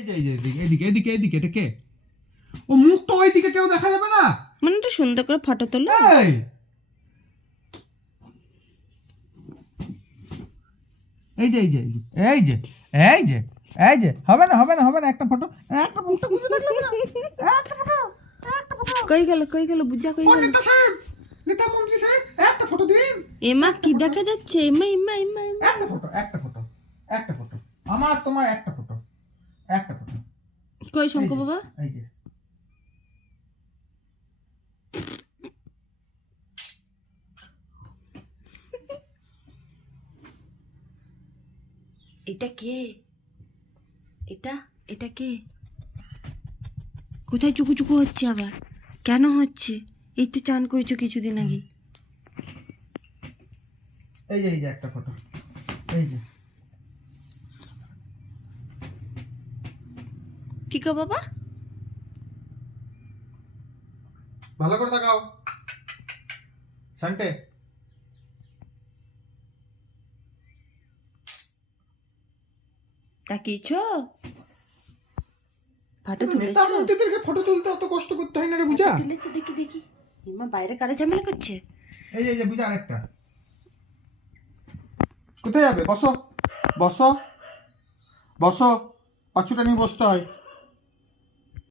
এদিকে এদিকে এদিকে এদিকে, এটা কে? ও মুখটা ওইদিকে, কেউ দেখা যাবে না মানে একটু সুন্দর করে ফটো তোলো। এই এই যে এই যে এই যে এই যে এই যে হবে না হবে না হবে না, একটা ফটো, একটা মুখটা বুঝে দেখলে না, একটা ফটো, একটা ফটো। কই গেল বুঝা কই ও গেল? নেতা সাহেব, নেতা মন্ত্রী সাহেব, একটা ফটো দিন। এমা কি দেখা যাচ্ছে? এমা এমা এমা এমা। একটা ফটো, একটা ফটো, একটা ফটো, আমার তোমার একটা ফটো, একটা ফটো। কই শঙ্কর বাবা? এই যে এটা কে? এটা এটা কে? কোথায় চুকু চুকু হচ্ছে আবার? কেন হচ্ছে? এই তো চান করেছো কিছুদিন আগে। এই যে একটা ফটো, এই যে কি গো বাবা? ভালো করে তাকাও সান্টে। তাকিয়েছো? ফটো নেতা তুলেছো? মন্ত্রীদেরকে ফটো তুলতে অত কষ্ট করতে হয় না রে বুঝা। তুলেছো দেখি দেখি। এমা বাইরে কারে ঝামেলা করছে? এই যে বুঝা আরেকটা। কোথায় যাবে? বসো বসো বসো, পাঁচুটা নিয়ে বসতে হয়।